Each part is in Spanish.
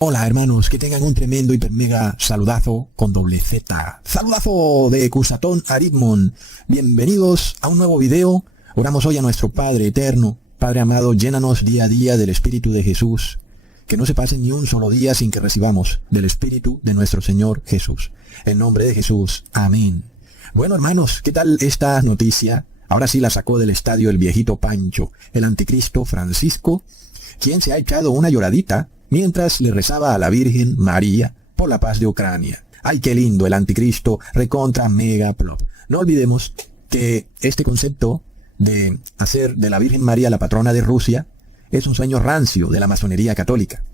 Hola hermanos, que tengan un tremendo hiper mega saludazo con doble Z. Saludazo de Cusatón Aritmon. Bienvenidos a un nuevo video. Oramos hoy a nuestro Padre eterno. Padre amado, llénanos día a día del Espíritu de Jesús. Que no se pase ni un solo día sin que recibamos del Espíritu de nuestro Señor Jesús. En nombre de Jesús. Amén. Bueno hermanos, ¿qué tal esta noticia? Ahora sí la sacó del estadio el viejito Pancho, el anticristo Francisco, quien se ha echado una lloradita mientras le rezaba a la Virgen María por la paz de Ucrania. ¡Ay, qué lindo! El anticristo recontra mega plop. No olvidemos que este concepto de hacer de la Virgen María la patrona de Rusia es un sueño rancio de la masonería católica.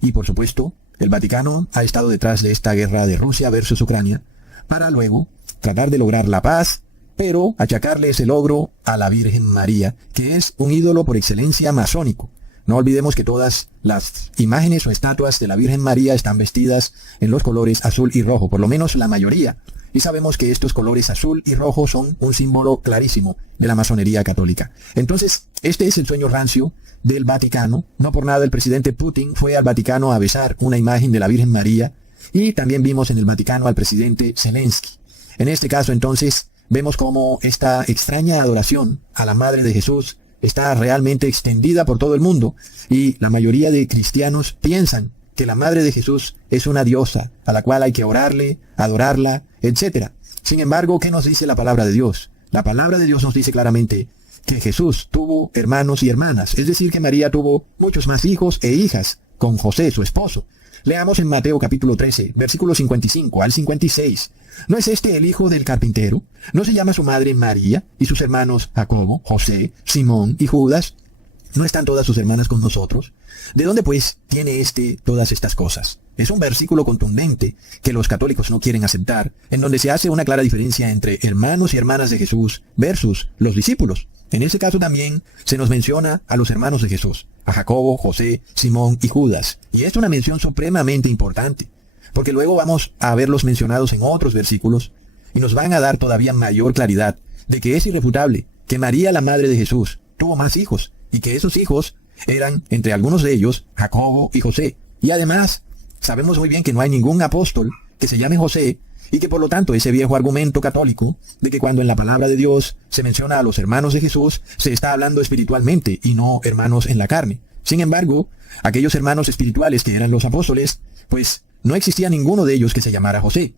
Y por supuesto, el Vaticano ha estado detrás de esta guerra de Rusia versus Ucrania para luego tratar de lograr la paz, pero achacarle ese logro a la Virgen María, que es un ídolo por excelencia masónico. No olvidemos que todas las imágenes o estatuas de la Virgen María están vestidas en los colores azul y rojo, por lo menos la mayoría. Y sabemos que estos colores azul y rojo son un símbolo clarísimo de la masonería católica. Entonces, este es el sueño rancio del Vaticano. No por nada el presidente Putin fue al Vaticano a besar una imagen de la Virgen María. Y también vimos en el Vaticano al presidente Zelensky. En este caso, entonces, vemos cómo esta extraña adoración a la Madre de Jesús está realmente extendida por todo el mundo, y la mayoría de cristianos piensan que la Madre de Jesús es una diosa a la cual hay que orarle, adorarla, etc. Sin embargo, ¿qué nos dice la palabra de Dios? La palabra de Dios nos dice claramente que Jesús tuvo hermanos y hermanas, es decir, que María tuvo muchos más hijos e hijas con José, su esposo. Leamos en Mateo capítulo 13, versículos 55 al 56. ¿No es este el hijo del carpintero? ¿No se llama su madre María y sus hermanos Jacobo, José, Simón y Judas? ¿No están todas sus hermanas con nosotros? ¿De dónde pues tiene todas estas cosas? Es un versículo contundente que los católicos no quieren aceptar, en donde se hace una clara diferencia entre hermanos y hermanas de Jesús versus los discípulos. En ese caso también se nos menciona a los hermanos de Jesús, a Jacobo, José, Simón y Judas. Y es una mención supremamente importante, porque luego vamos a verlos mencionados en otros versículos y nos van a dar todavía mayor claridad de que es irrefutable que María, la madre de Jesús, tuvo más hijos y que esos hijos eran, entre algunos de ellos, Jacobo y José. Y además, sabemos muy bien que no hay ningún apóstol que se llame José, y que por lo tanto ese viejo argumento católico de que cuando en la palabra de Dios se menciona a los hermanos de Jesús, se está hablando espiritualmente y no hermanos en la carne. Sin embargo, aquellos hermanos espirituales que eran los apóstoles, pues no existía ninguno de ellos que se llamara José.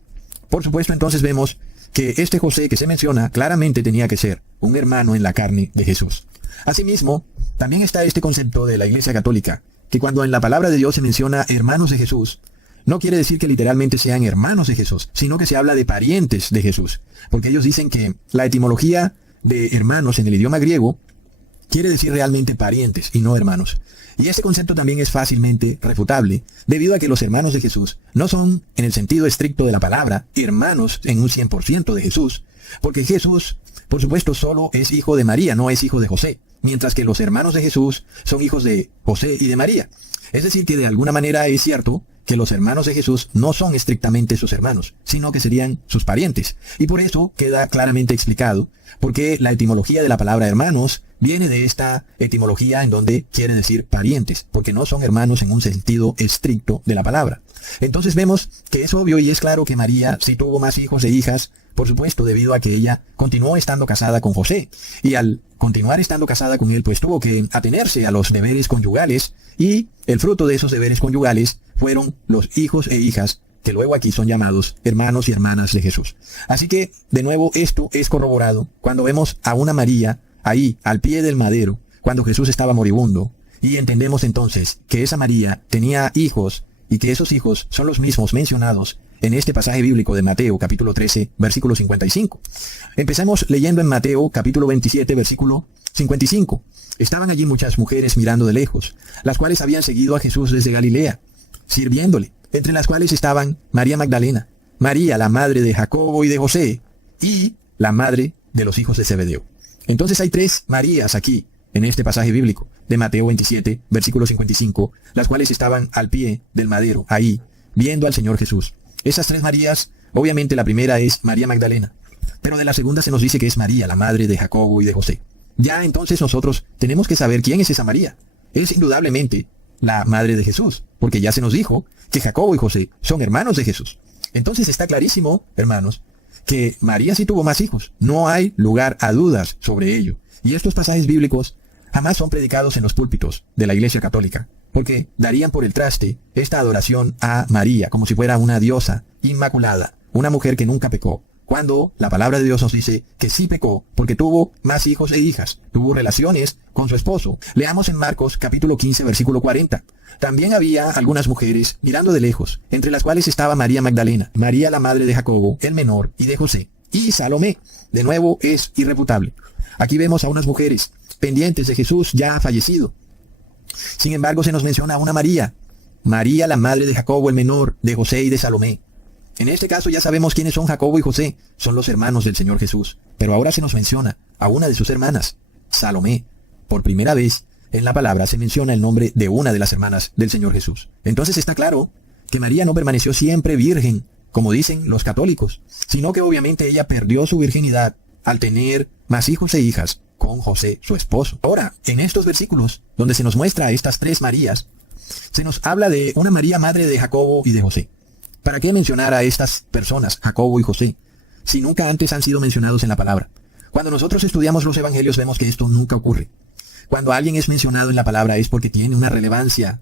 Por supuesto, entonces vemos que este José que se menciona claramente tenía que ser un hermano en la carne de Jesús. Asimismo, también está este concepto de la Iglesia Católica, que cuando en la palabra de Dios se menciona hermanos de Jesús, no quiere decir que literalmente sean hermanos de Jesús, sino que se habla de parientes de Jesús. Porque ellos dicen que la etimología de hermanos en el idioma griego quiere decir realmente parientes y no hermanos. Y este concepto también es fácilmente refutable, debido a que los hermanos de Jesús no son, en el sentido estricto de la palabra, hermanos en un 100% de Jesús. Porque Jesús, por supuesto, solo es hijo de María, no es hijo de José. Mientras que los hermanos de Jesús son hijos de José y de María. Es decir, que de alguna manera es cierto que los hermanos de Jesús no son estrictamente sus hermanos, sino que serían sus parientes. Y por eso queda claramente explicado porque la etimología de la palabra hermanos viene de esta etimología en donde quiere decir parientes, porque no son hermanos en un sentido estricto de la palabra. Entonces vemos que es obvio y es claro que María sí tuvo más hijos e hijas, por supuesto, debido a que ella continuó estando casada con José. Y al continuar estando casada con él, pues tuvo que atenerse a los deberes conyugales, y el fruto de esos deberes conyugales fueron los hijos e hijas que luego aquí son llamados hermanos y hermanas de Jesús. Así que, de nuevo, esto es corroborado cuando vemos a una María ahí, al pie del madero, cuando Jesús estaba moribundo, y entendemos entonces que esa María tenía hijos, y que esos hijos son los mismos mencionados en este pasaje bíblico de Mateo capítulo 13, versículo 55. Empezamos leyendo en Mateo capítulo 27, versículo 55. Estaban allí muchas mujeres mirando de lejos, las cuales habían seguido a Jesús desde Galilea, sirviéndole, entre las cuales estaban María Magdalena, María la madre de Jacobo y de José, y la madre de los hijos de Zebedeo. Entonces hay tres Marías aquí, en este pasaje bíblico de Mateo 27, versículo 55, las cuales estaban al pie del madero, ahí, viendo al Señor Jesús. Esas tres Marías, obviamente la primera es María Magdalena, pero de la segunda se nos dice que es María, la madre de Jacobo y de José. Ya entonces nosotros tenemos que saber quién es esa María. Es indudablemente la madre de Jesús, porque ya se nos dijo que Jacobo y José son hermanos de Jesús. Entonces está clarísimo, hermanos, que María sí tuvo más hijos. No hay lugar a dudas sobre ello. Y estos pasajes bíblicos jamás son predicados en los púlpitos de la Iglesia Católica, porque darían por el traste esta adoración a María como si fuera una diosa inmaculada, una mujer que nunca pecó, cuando la palabra de Dios nos dice que sí pecó porque tuvo más hijos e hijas, tuvo relaciones con su esposo. Leamos en Marcos capítulo 15 versículo 40. También había algunas mujeres mirando de lejos, entre las cuales estaba María Magdalena, María la madre de Jacobo, el menor, y de José, y Salomé. De nuevo es irrefutable. Aquí vemos a unas mujeres pendientes de Jesús ya fallecido. Sin embargo, se nos menciona a una María, María la madre de Jacobo, el menor, de José y de Salomé. En este caso ya sabemos quiénes son Jacobo y José, son los hermanos del Señor Jesús. Pero ahora se nos menciona a una de sus hermanas, Salomé. Por primera vez en la palabra se menciona el nombre de una de las hermanas del Señor Jesús. Entonces está claro que María no permaneció siempre virgen, como dicen los católicos, sino que obviamente ella perdió su virginidad al tener más hijos e hijas con José, su esposo. Ahora, en estos versículos, donde se nos muestra a estas tres Marías, se nos habla de una María madre de Jacobo y de José. ¿Para qué mencionar a estas personas, Jacobo y José, si nunca antes han sido mencionados en la palabra? Cuando nosotros estudiamos los evangelios vemos que esto nunca ocurre. Cuando alguien es mencionado en la palabra es porque tiene una relevancia.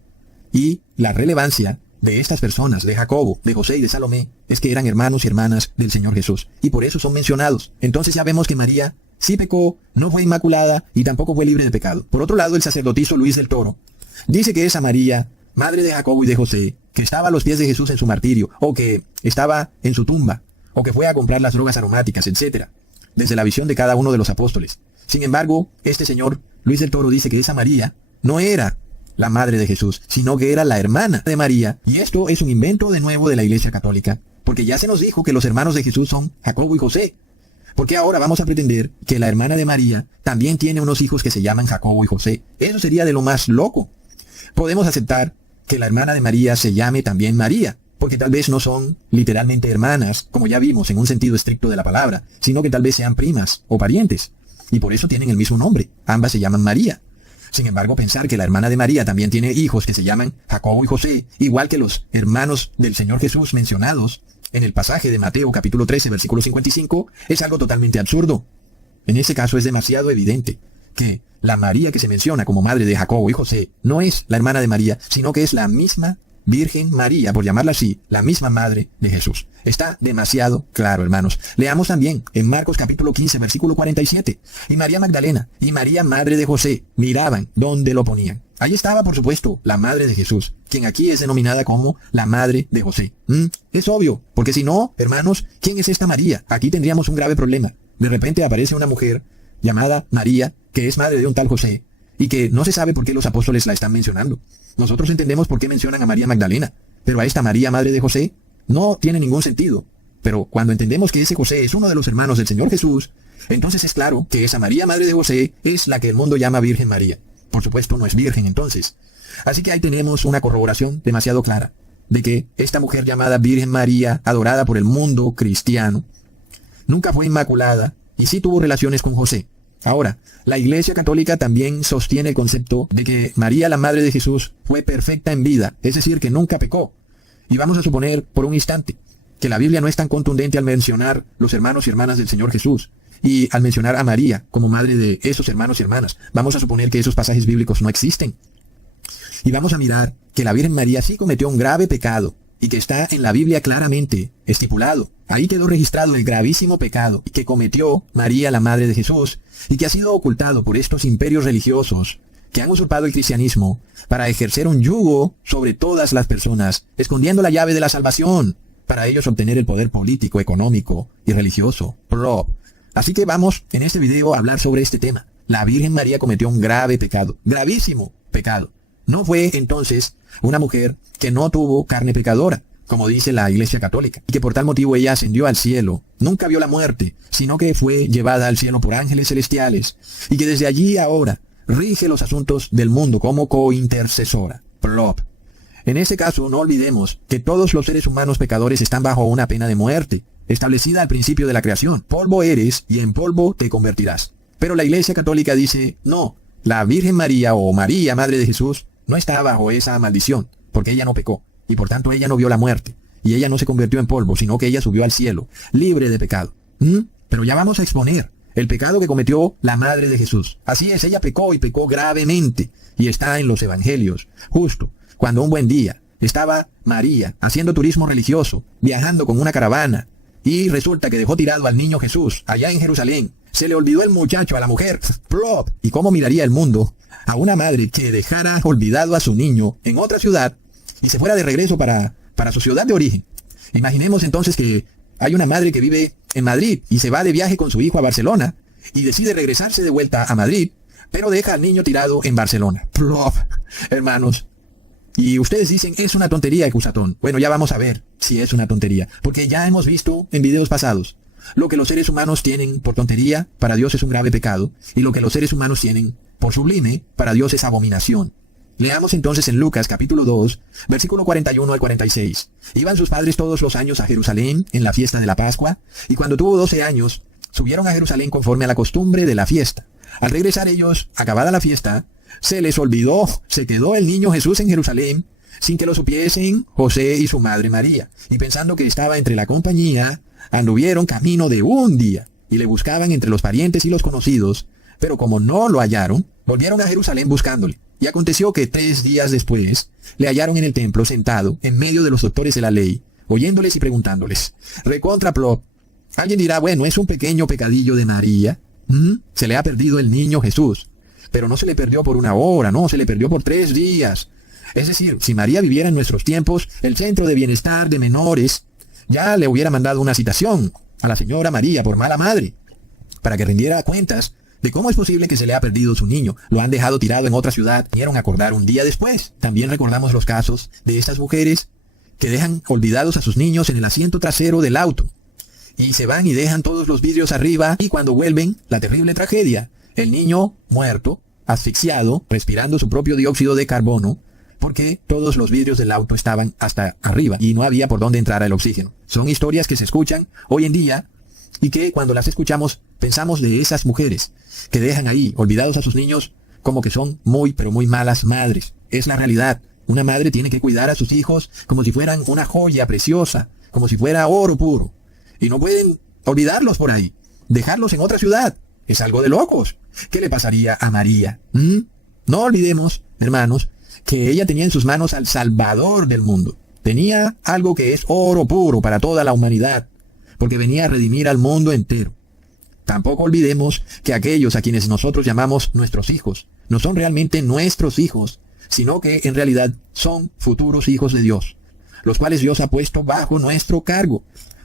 Y la relevancia de estas personas, de Jacobo, de José y de Salomé, es que eran hermanos y hermanas del Señor Jesús. Y por eso son mencionados. Entonces ya vemos que María sí pecó, no fue inmaculada y tampoco fue libre de pecado. Por otro lado, el sacerdotisa Luis del Toro dice que esa María, madre de Jacobo y de José, que estaba a los pies de Jesús en su martirio, o que estaba en su tumba, o que fue a comprar las drogas aromáticas, etc., desde la visión de cada uno de los apóstoles. Sin embargo, este señor Luis del Toro dice que esa María no era la madre de Jesús, sino que era la hermana de María, y esto es un invento de nuevo de la Iglesia Católica, porque ya se nos dijo que los hermanos de Jesús son Jacobo y José. ¿Por qué ahora vamos a pretender que la hermana de María también tiene unos hijos que se llaman Jacobo y José? Eso sería de lo más loco. Podemos aceptar que la hermana de María se llame también María, porque tal vez no son literalmente hermanas, como ya vimos en un sentido estricto de la palabra, sino que tal vez sean primas o parientes, y por eso tienen el mismo nombre, ambas se llaman María. Sin embargo, pensar que la hermana de María también tiene hijos que se llaman Jacobo y José, igual que los hermanos del Señor Jesús mencionados en el pasaje de Mateo capítulo 13, versículo 55, es algo totalmente absurdo. En ese caso es demasiado evidente que la María que se menciona como madre de Jacobo y José no es la hermana de María, sino que es la misma Virgen María, por llamarla así, la misma madre de Jesús. Está demasiado claro, hermanos. Leamos también en Marcos capítulo 15, versículo 47. Y María Magdalena y María madre de José miraban dónde lo ponían. Ahí estaba, por supuesto, la madre de Jesús, quien aquí es denominada como la madre de José. Es obvio, porque si no, hermanos, ¿quién es esta María? Aquí tendríamos un grave problema. De repente aparece una mujer llamada María, que es madre de un tal José, y que no se sabe por qué los apóstoles la están mencionando. Nosotros entendemos por qué mencionan a María Magdalena, pero a esta María, madre de José, no tiene ningún sentido. Pero cuando entendemos que ese José es uno de los hermanos del Señor Jesús, entonces es claro que esa María, madre de José, es la que el mundo llama Virgen María. Por supuesto, no es virgen entonces. Así que ahí tenemos una corroboración demasiado clara de que esta mujer llamada Virgen María, adorada por el mundo cristiano, nunca fue inmaculada y sí tuvo relaciones con José. Ahora, la Iglesia Católica también sostiene el concepto de que María, la madre de Jesús, fue perfecta en vida, es decir, que nunca pecó. Y vamos a suponer por un instante que la Biblia no es tan contundente al mencionar los hermanos y hermanas del Señor Jesús, y al mencionar a María como madre de esos hermanos y hermanas. Vamos a suponer que esos pasajes bíblicos no existen. Y vamos a mirar que la Virgen María sí cometió un grave pecado, y que está en la Biblia claramente estipulado. Ahí quedó registrado el gravísimo pecado que cometió María, la madre de Jesús, y que ha sido ocultado por estos imperios religiosos que han usurpado el cristianismo para ejercer un yugo sobre todas las personas, escondiendo la llave de la salvación, para ellos obtener el poder político, económico y religioso. Así que vamos en este video a hablar sobre este tema. La Virgen María cometió un grave pecado, gravísimo pecado. No fue entonces una mujer que no tuvo carne pecadora, como dice la Iglesia Católica, y que por tal motivo ella ascendió al cielo, nunca vio la muerte, sino que fue llevada al cielo por ángeles celestiales, y que desde allí ahora rige los asuntos del mundo como cointercesora. En ese caso, no olvidemos que todos los seres humanos pecadores están bajo una pena de muerte, establecida al principio de la creación. Polvo eres y en polvo te convertirás. Pero la Iglesia Católica dice, no, la Virgen María o María, Madre de Jesús, no está bajo esa maldición, porque ella no pecó, y por tanto ella no vio la muerte, y ella no se convirtió en polvo, sino que ella subió al cielo, libre de pecado. Pero ya vamos a exponer el pecado que cometió la madre de Jesús. Así es, ella pecó y pecó gravemente, y está en los evangelios, justo cuando un buen día estaba María haciendo turismo religioso, viajando con una caravana, y resulta que dejó tirado al niño Jesús allá en Jerusalén. Se le olvidó el muchacho a la mujer. ¡Plop! ¿Y cómo miraría el mundo a una madre que dejara olvidado a su niño en otra ciudad y se fuera de regreso para su ciudad de origen? Imaginemos entonces que hay una madre que vive en Madrid y se va de viaje con su hijo a Barcelona y decide regresarse de vuelta a Madrid, pero deja al niño tirado en Barcelona. ¡Plop! Hermanos. Y ustedes dicen, es una tontería, Ecusatón. Bueno, ya vamos a ver si es una tontería, porque ya hemos visto en videos pasados, lo que los seres humanos tienen por tontería, para Dios es un grave pecado, y lo que los seres humanos tienen por sublime, para Dios es abominación. Leamos entonces en Lucas capítulo 2, versículo 41 al 46. Iban sus padres todos los años a Jerusalén en la fiesta de la Pascua, y cuando tuvo 12 años, subieron a Jerusalén conforme a la costumbre de la fiesta. Al regresar ellos, acabada la fiesta, se les olvidó, se quedó el niño Jesús en Jerusalén, sin que lo supiesen José y su madre María, y pensando que estaba entre la compañía, anduvieron camino de un día, y le buscaban entre los parientes y los conocidos, pero como no lo hallaron, volvieron a Jerusalén buscándole. Y aconteció que 3 días después, le hallaron en el templo sentado, en medio de los doctores de la ley, oyéndoles y preguntándoles. Recontraplop. Alguien dirá, bueno, es un pequeño pecadillo de María. Se le ha perdido el niño Jesús. Pero no se le perdió por 1 hora, no, se le perdió por 3 días. Es decir, si María viviera en nuestros tiempos, el Centro de Bienestar de Menores ya le hubiera mandado una citación a la señora María por mala madre, para que rindiera cuentas de cómo es posible que se le ha perdido su niño. Lo han dejado tirado en otra ciudad, vinieron a acordar un día después. También recordamos los casos de estas mujeres que dejan olvidados a sus niños en el asiento trasero del auto, y se van y dejan todos los vidrios arriba, y cuando vuelven, la terrible tragedia. El niño muerto, asfixiado, respirando su propio dióxido de carbono, porque todos los vidrios del auto estaban hasta arriba y no había por dónde entrar el oxígeno. Son historias que se escuchan hoy en día y que cuando las escuchamos pensamos de esas mujeres que dejan ahí olvidados a sus niños como que son muy pero muy malas madres. Es la realidad. Una madre tiene que cuidar a sus hijos como si fueran una joya preciosa, como si fuera oro puro. Y no pueden olvidarlos por ahí, dejarlos en otra ciudad. Es algo de locos. ¿Qué le pasaría a María? No olvidemos, hermanos, que ella tenía en sus manos al Salvador del mundo. Tenía algo que es oro puro para toda la humanidad, porque venía a redimir al mundo entero. Tampoco olvidemos que aquellos a quienes nosotros llamamos nuestros hijos, no son realmente nuestros hijos, sino que en realidad son futuros hijos de Dios, los cuales Dios ha puesto bajo nuestro cargo,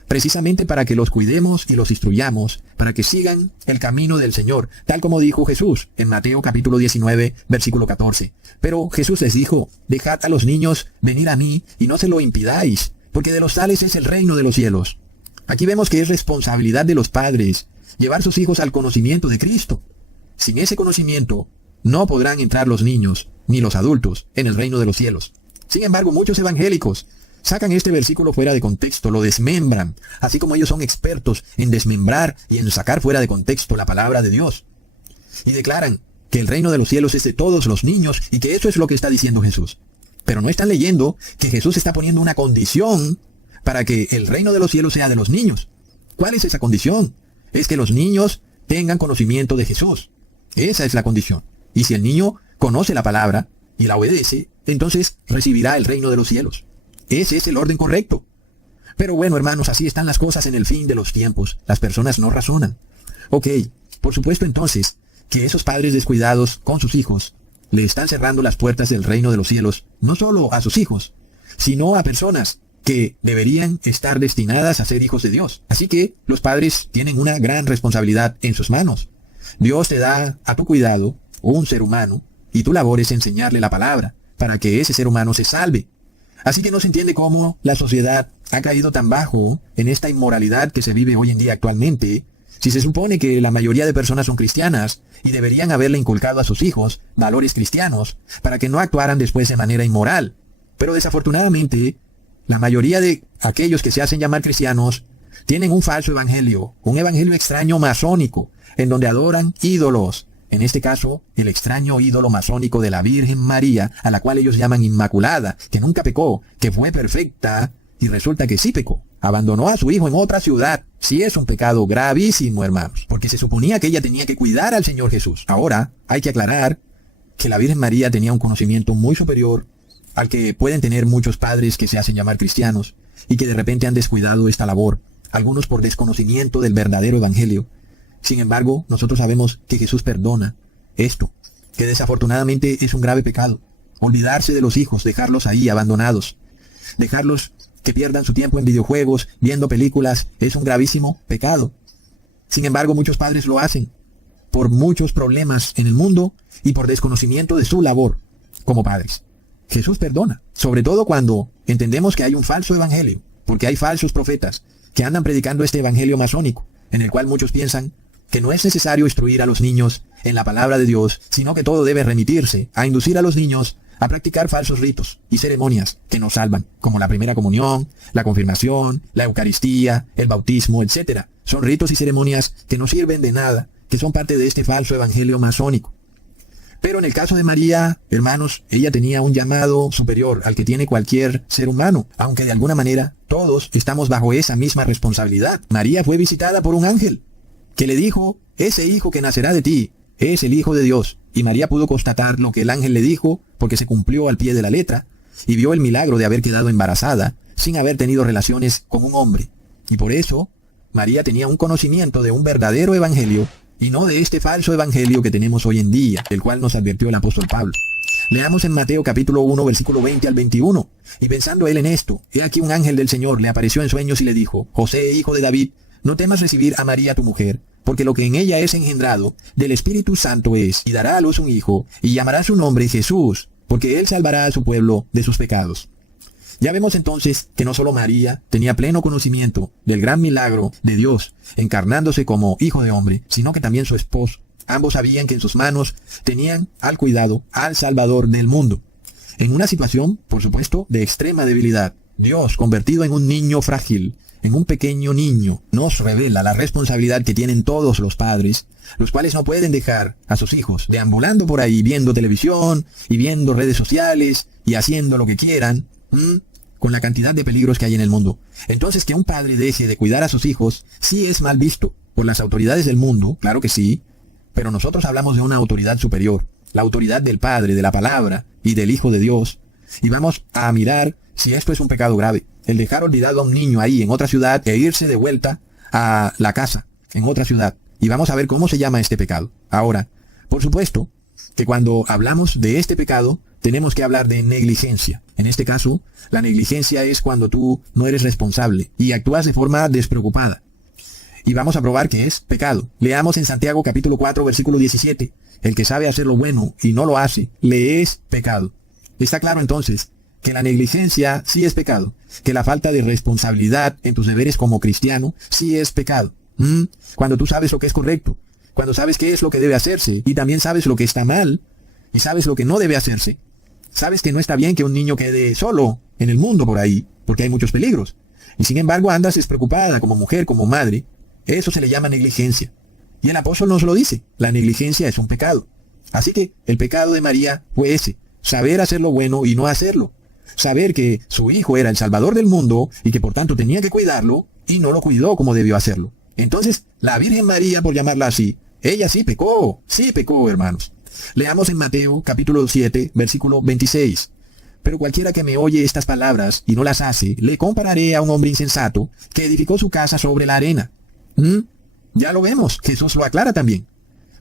precisamente para que los cuidemos y los instruyamos, para que sigan el camino del Señor, tal como dijo Jesús en Mateo capítulo 19, versículo 14. Pero Jesús les dijo, dejad a los niños venir a mí y no se lo impidáis, porque de los tales es el reino de los cielos. Aquí vemos que es responsabilidad de los padres llevar sus hijos al conocimiento de Cristo. Sin ese conocimiento, no podrán entrar los niños ni los adultos en el reino de los cielos. Sin embargo, muchos evangélicos sacan este versículo fuera de contexto, lo desmembran, así como ellos son expertos en desmembrar y en sacar fuera de contexto la palabra de Dios. Y declaran que el reino de los cielos es de todos los niños y que eso es lo que está diciendo Jesús. Pero no están leyendo que Jesús está poniendo una condición para que el reino de los cielos sea de los niños. ¿Cuál es esa condición? Es que los niños tengan conocimiento de Jesús. Esa es la condición. Y si el niño conoce la palabra y la obedece, entonces recibirá el reino de los cielos. Ese es el orden correcto. Pero bueno, hermanos, así están las cosas en el fin de los tiempos. Las personas no razonan. Ok, por supuesto entonces que esos padres descuidados con sus hijos le están cerrando las puertas del reino de los cielos, no solo a sus hijos, sino a personas que deberían estar destinadas a ser hijos de Dios. Así que los padres tienen una gran responsabilidad en sus manos. Dios te da a tu cuidado un ser humano y tu labor es enseñarle la palabra para que ese ser humano se salve. Así que no se entiende cómo la sociedad ha caído tan bajo en esta inmoralidad que se vive hoy en día actualmente, si se supone que la mayoría de personas son cristianas y deberían haberle inculcado a sus hijos valores cristianos para que no actuaran después de manera inmoral. Pero desafortunadamente, la mayoría de aquellos que se hacen llamar cristianos tienen un falso evangelio, un evangelio extraño masónico, en donde adoran ídolos, En este caso, el extraño ídolo masónico de la Virgen María, a la cual ellos llaman Inmaculada, que nunca pecó, que fue perfecta, y resulta que sí pecó. Abandonó a su hijo en otra ciudad. Sí es un pecado gravísimo, hermanos, porque se suponía que ella tenía que cuidar al Señor Jesús. Ahora, hay que aclarar que la Virgen María tenía un conocimiento muy superior al que pueden tener muchos padres que se hacen llamar cristianos y que de repente han descuidado esta labor, algunos por desconocimiento del verdadero evangelio. Sin embargo, nosotros sabemos que Jesús perdona esto, que desafortunadamente es un grave pecado. Olvidarse de los hijos, dejarlos ahí abandonados, dejarlos que pierdan su tiempo en videojuegos, viendo películas, es un gravísimo pecado. Sin embargo, muchos padres lo hacen por muchos problemas en el mundo y por desconocimiento de su labor como padres. Jesús perdona, sobre todo cuando entendemos que hay un falso evangelio, porque hay falsos profetas que andan predicando este evangelio masónico, en el cual muchos piensan que no es necesario instruir a los niños en la palabra de Dios, sino que todo debe remitirse a inducir a los niños a practicar falsos ritos y ceremonias que nos salvan, como la primera comunión, la confirmación, la Eucaristía, el bautismo, etc. Son ritos y ceremonias que no sirven de nada, que son parte de este falso evangelio masónico. Pero en el caso de María, hermanos, ella tenía un llamado superior al que tiene cualquier ser humano, aunque de alguna manera todos estamos bajo esa misma responsabilidad. María fue visitada por un ángel que le dijo: ese hijo que nacerá de ti es el Hijo de Dios. Y María pudo constatar lo que el ángel le dijo porque se cumplió al pie de la letra y vio el milagro de haber quedado embarazada sin haber tenido relaciones con un hombre. Y por eso María tenía un conocimiento de un verdadero evangelio y no de este falso evangelio que tenemos hoy en día, del cual nos advirtió el apóstol Pablo. Leamos en Mateo capítulo 1, versículo 20 al 21. Y pensando él en esto, he aquí un ángel del Señor le apareció en sueños y le dijo: José, hijo de David, no temas recibir a María tu mujer, porque lo que en ella es engendrado del Espíritu Santo es, y dará a luz un hijo, y llamará su nombre Jesús, porque él salvará a su pueblo de sus pecados. Ya vemos entonces que no solo María tenía pleno conocimiento del gran milagro de Dios encarnándose como hijo de hombre, sino que también su esposo. Ambos sabían que en sus manos tenían al cuidado al Salvador del mundo. En una situación, por supuesto, de extrema debilidad, Dios, convertido en un niño frágil, en un pequeño niño, nos revela la responsabilidad que tienen todos los padres, los cuales no pueden dejar a sus hijos deambulando por ahí viendo televisión y viendo redes sociales y haciendo lo que quieran, con la cantidad de peligros que hay en el mundo. Entonces, que un padre deje de cuidar a sus hijos sí es mal visto por las autoridades del mundo, claro que sí, pero nosotros hablamos de una autoridad superior, la autoridad del Padre, de la Palabra y del Hijo de Dios, y vamos a mirar si esto es un pecado grave, el dejar olvidado a un niño ahí en otra ciudad e irse de vuelta a la casa en otra ciudad, y vamos a ver cómo se llama este pecado. Ahora, por supuesto que cuando hablamos de este pecado, tenemos que hablar de negligencia. En este caso, la negligencia es cuando tú no eres responsable y actúas de forma despreocupada. Y vamos a probar que es pecado. Leamos en Santiago capítulo 4, versículo 17. El que sabe hacer lo bueno y no lo hace, le es pecado. Está claro entonces que la negligencia sí es pecado, que la falta de responsabilidad en tus deberes como cristiano sí es pecado. Cuando tú sabes lo que es correcto, cuando sabes qué es lo que debe hacerse y también sabes lo que está mal y sabes lo que no debe hacerse. Sabes que no está bien que un niño quede solo en el mundo por ahí, porque hay muchos peligros. Y sin embargo andas despreocupada como mujer, como madre. Eso se le llama negligencia. Y el apóstol nos lo dice, la negligencia es un pecado. Así que el pecado de María fue ese, saber hacer lo bueno y no hacerlo. Saber que su hijo era el Salvador del mundo y que por tanto tenía que cuidarlo y no lo cuidó como debió hacerlo. Entonces, la Virgen María, por llamarla así, ella sí pecó, hermanos. Leamos en Mateo capítulo 7, versículo 26. Pero cualquiera que me oye estas palabras y no las hace, le compararé a un hombre insensato que edificó su casa sobre la arena. Ya lo vemos, Jesús lo aclara también.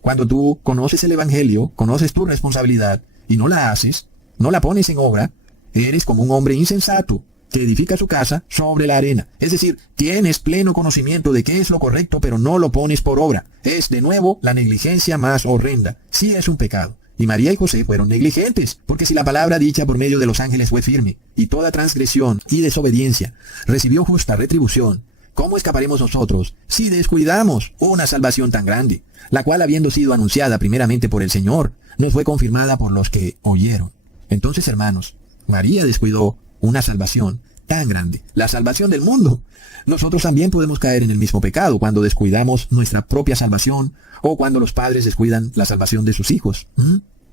Cuando tú conoces el Evangelio, conoces tu responsabilidad y no la haces, no la pones en obra, eres como un hombre insensato que edifica su casa sobre la arena. Es decir, tienes pleno conocimiento de qué es lo correcto, pero no lo pones por obra. Es, de nuevo, la negligencia más horrenda. Sí es un pecado. Y María y José fueron negligentes, porque si la palabra dicha por medio de los ángeles fue firme, y toda transgresión y desobediencia recibió justa retribución, ¿cómo escaparemos nosotros si descuidamos una salvación tan grande, la cual, habiendo sido anunciada primeramente por el Señor, nos fue confirmada por los que oyeron? Entonces, hermanos, María descuidó una salvación tan grande, la salvación del mundo. Nosotros también podemos caer en el mismo pecado cuando descuidamos nuestra propia salvación o cuando los padres descuidan la salvación de sus hijos.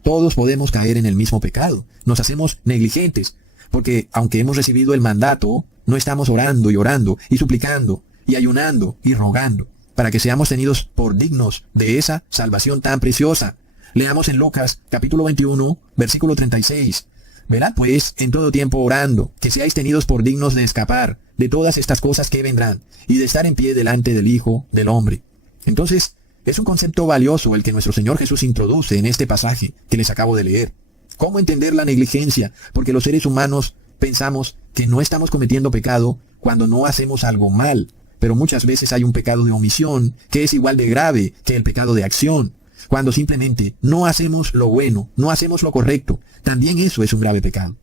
Todos podemos caer en el mismo pecado. Nos hacemos negligentes, porque aunque hemos recibido el mandato, no estamos orando y suplicando y ayunando y rogando para que seamos tenidos por dignos de esa salvación tan preciosa. Leamos en Lucas capítulo 21, versículo 36. Verad pues en todo tiempo orando, que seáis tenidos por dignos de escapar de todas estas cosas que vendrán, y de estar en pie delante del Hijo del Hombre. Entonces, es un concepto valioso el que nuestro Señor Jesús introduce en este pasaje que les acabo de leer. ¿Cómo entender la negligencia? Porque los seres humanos pensamos que no estamos cometiendo pecado cuando no hacemos algo mal, pero muchas veces hay un pecado de omisión que es igual de grave que el pecado de acción. Cuando simplemente no hacemos lo bueno, no hacemos lo correcto, también eso es un grave pecado.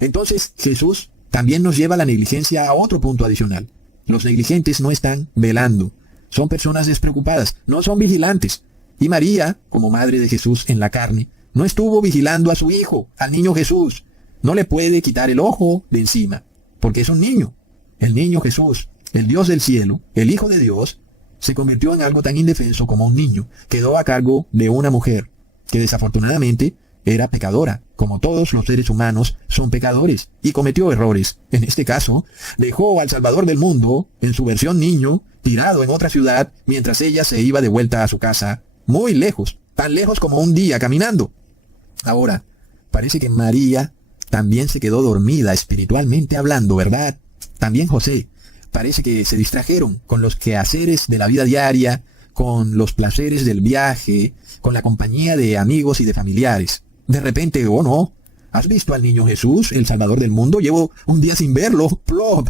Entonces Jesús también nos lleva la negligencia a otro punto adicional. Los negligentes no están velando, son personas despreocupadas, no son vigilantes. Y María, como madre de Jesús en la carne, no estuvo vigilando a su hijo, al niño Jesús. No le puede quitar el ojo de encima, porque es un niño. El niño Jesús, el Dios del cielo, el Hijo de Dios, se convirtió en algo tan indefenso como un niño. Quedó a cargo de una mujer que desafortunadamente era pecadora, como todos los seres humanos son pecadores, y cometió errores. En este caso, dejó al Salvador del mundo, en su versión niño, tirado en otra ciudad, mientras ella se iba de vuelta a su casa, muy lejos, tan lejos como un día caminando. Ahora, parece que María también se quedó dormida espiritualmente hablando, ¿verdad? También José. Parece que se distrajeron con los quehaceres de la vida diaria, con los placeres del viaje, con la compañía de amigos y de familiares. De repente, oh no, ¿has visto al niño Jesús, el Salvador del mundo? Llevo un día sin verlo. ¡Plop!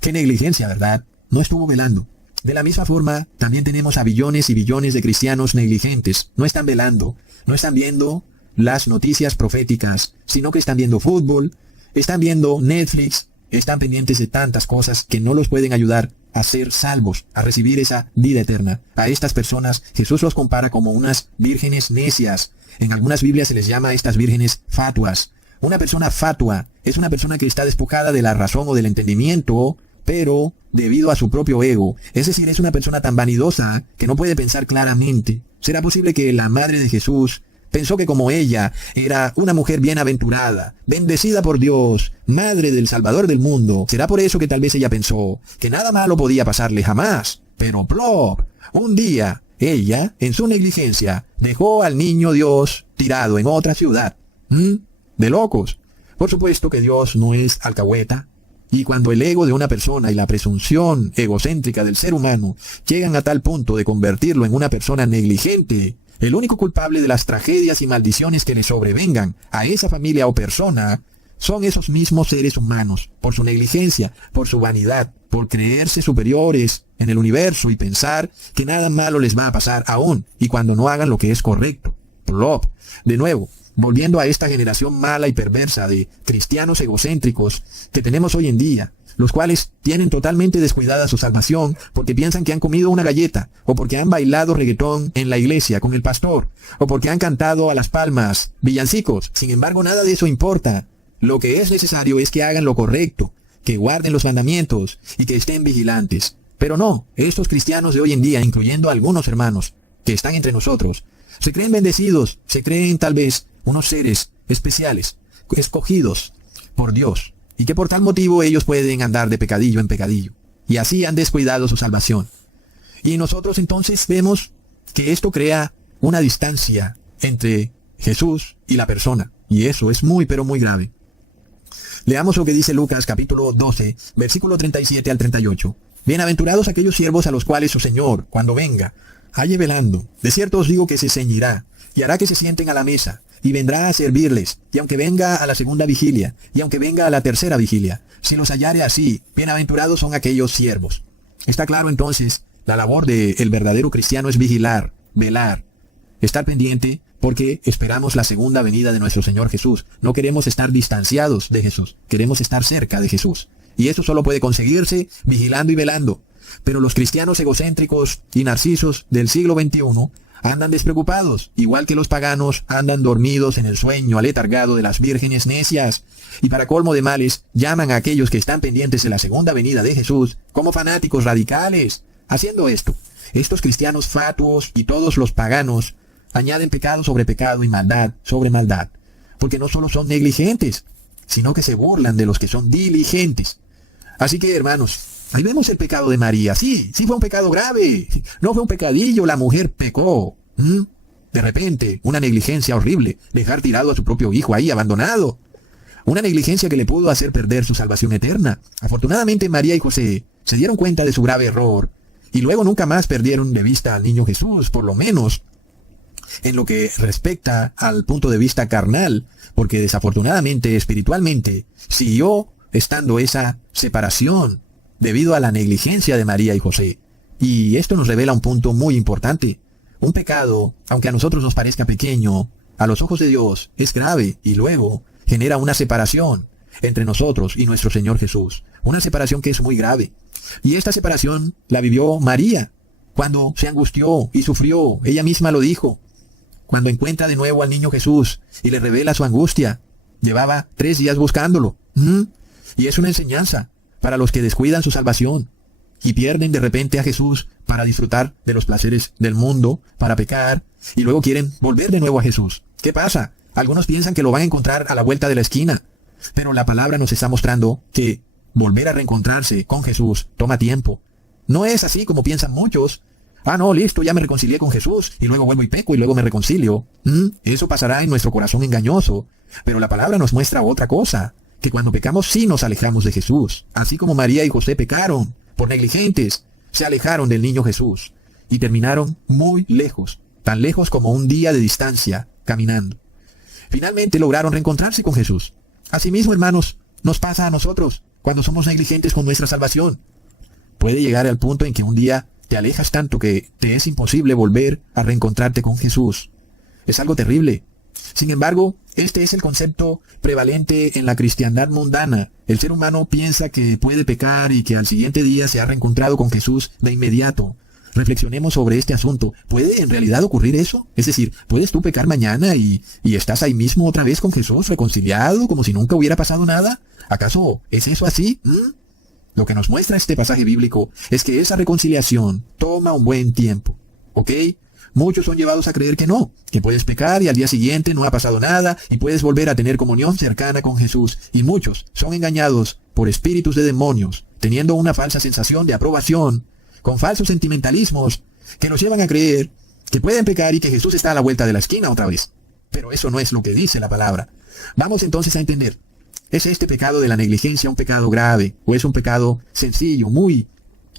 ¡Qué negligencia!, ¿verdad? No estuvo velando. De la misma forma, también tenemos a billones y billones de cristianos negligentes. No están velando, no están viendo las noticias proféticas, sino que están viendo fútbol, están viendo Netflix, están pendientes de tantas cosas que no los pueden ayudar a ser salvos, a recibir esa vida eterna. A estas personas Jesús los compara como unas vírgenes necias. En algunas Biblias se les llama a estas vírgenes fatuas. Una persona fatua es una persona que está despojada de la razón o del entendimiento, pero debido a su propio ego. Es decir, es una persona tan vanidosa que no puede pensar claramente. ¿Será posible que la madre de Jesús pensó que como ella era una mujer bienaventurada, bendecida por Dios, madre del Salvador del mundo, será por eso que tal vez ella pensó que nada malo podía pasarle jamás? Pero plop, un día, ella, en su negligencia, dejó al niño Dios tirado en otra ciudad. De locos. Por supuesto que Dios no es alcahueta. Y cuando el ego de una persona y la presunción egocéntrica del ser humano llegan a tal punto de convertirlo en una persona negligente, el único culpable de las tragedias y maldiciones que le sobrevengan a esa familia o persona son esos mismos seres humanos, por su negligencia, por su vanidad, por creerse superiores en el universo y pensar que nada malo les va a pasar aún, y cuando no hagan lo que es correcto. Plop. De nuevo, volviendo a esta generación mala y perversa de cristianos egocéntricos que tenemos hoy en día, los cuales tienen totalmente descuidada su salvación porque piensan que han comido una galleta, o porque han bailado reggaetón en la iglesia con el pastor, o porque han cantado a las palmas villancicos. Sin embargo, nada de eso importa. Lo que es necesario es que hagan lo correcto, que guarden los mandamientos y que estén vigilantes. Pero no, estos cristianos de hoy en día, incluyendo algunos hermanos que están entre nosotros, se creen bendecidos, se creen tal vez unos seres especiales, escogidos por Dios, y que por tal motivo ellos pueden andar de pecadillo en pecadillo, y así han descuidado su salvación. Y nosotros entonces vemos que esto crea una distancia entre Jesús y la persona, y eso es muy pero muy grave. Leamos lo que dice Lucas capítulo 12, versículo 37 al 38. Bienaventurados aquellos siervos a los cuales su Señor, cuando venga, halle velando. De cierto os digo que se ceñirá, y hará que se sienten a la mesa, y vendrá a servirles, y aunque venga a la segunda vigilia, y aunque venga a la tercera vigilia, si los hallare así, bienaventurados son aquellos siervos. Está claro entonces, la labor del verdadero cristiano es vigilar, velar, estar pendiente, porque esperamos la segunda venida de nuestro Señor Jesús. No queremos estar distanciados de Jesús, queremos estar cerca de Jesús. Y eso solo puede conseguirse vigilando y velando. Pero los cristianos egocéntricos y narcisos del siglo XXI andan despreocupados, igual que los paganos andan dormidos en el sueño aletargado de las vírgenes necias. Y para colmo de males, llaman a aquellos que están pendientes de la segunda venida de Jesús como fanáticos radicales. Haciendo esto, estos cristianos fatuos y todos los paganos añaden pecado sobre pecado y maldad sobre maldad, porque no solo son negligentes, sino que se burlan de los que son diligentes. Así que, hermanos, ahí vemos el pecado de María. Sí fue un pecado grave. No fue un pecadillo, la mujer pecó. De repente, una negligencia horrible, dejar tirado a su propio hijo ahí abandonado. Una negligencia que le pudo hacer perder su salvación eterna. Afortunadamente, María y José se dieron cuenta de su grave error y luego nunca más perdieron de vista al niño Jesús, por lo menos en lo que respecta al punto de vista carnal, porque desafortunadamente, espiritualmente, siguió estando esa separación debido a la negligencia de María y José. Y esto nos revela un punto muy importante. Un pecado, aunque a nosotros nos parezca pequeño, a los ojos de Dios es grave y luego genera una separación entre nosotros y nuestro Señor Jesús. Una separación que es muy grave. Y esta separación la vivió María cuando se angustió y sufrió. Ella misma lo dijo. Cuando encuentra de nuevo al niño Jesús y le revela su angustia. Llevaba 3 días buscándolo. Y es una enseñanza para los que descuidan su salvación y pierden de repente a Jesús para disfrutar de los placeres del mundo, para pecar, y luego quieren volver de nuevo a Jesús. ¿Qué pasa? Algunos piensan que lo van a encontrar a la vuelta de la esquina, pero la palabra nos está mostrando que volver a reencontrarse con Jesús toma tiempo. No es así como piensan muchos. No, listo, ya me reconcilié con Jesús, y luego vuelvo y peco, y luego me reconcilio. Eso pasará en nuestro corazón engañoso, pero la palabra nos muestra otra cosa, que cuando pecamos sí nos alejamos de Jesús, así como María y José pecaron, por negligentes, se alejaron del niño Jesús, y terminaron muy lejos, tan lejos como un día de distancia, caminando. Finalmente lograron reencontrarse con Jesús. Asimismo, hermanos, nos pasa a nosotros, cuando somos negligentes con nuestra salvación. Puede llegar al punto en que un día te alejas tanto que te es imposible volver a reencontrarte con Jesús. Es algo terrible. Sin embargo, este es el concepto prevalente en la cristiandad mundana. El ser humano piensa que puede pecar y que al siguiente día se ha reencontrado con Jesús de inmediato. Reflexionemos sobre este asunto. ¿Puede en realidad ocurrir eso? Es decir, ¿puedes tú pecar mañana y estás ahí mismo otra vez con Jesús, reconciliado, como si nunca hubiera pasado nada? ¿Acaso es eso así? Lo que nos muestra este pasaje bíblico es que esa reconciliación toma un buen tiempo. ¿Ok? Muchos son llevados a creer que no, que puedes pecar y al día siguiente no ha pasado nada y puedes volver a tener comunión cercana con Jesús. Y muchos son engañados por espíritus de demonios, teniendo una falsa sensación de aprobación, con falsos sentimentalismos que los llevan a creer que pueden pecar y que Jesús está a la vuelta de la esquina otra vez. Pero eso no es lo que dice la palabra. Vamos entonces a entender. ¿Es este pecado de la negligencia un pecado grave o es un pecado sencillo, muy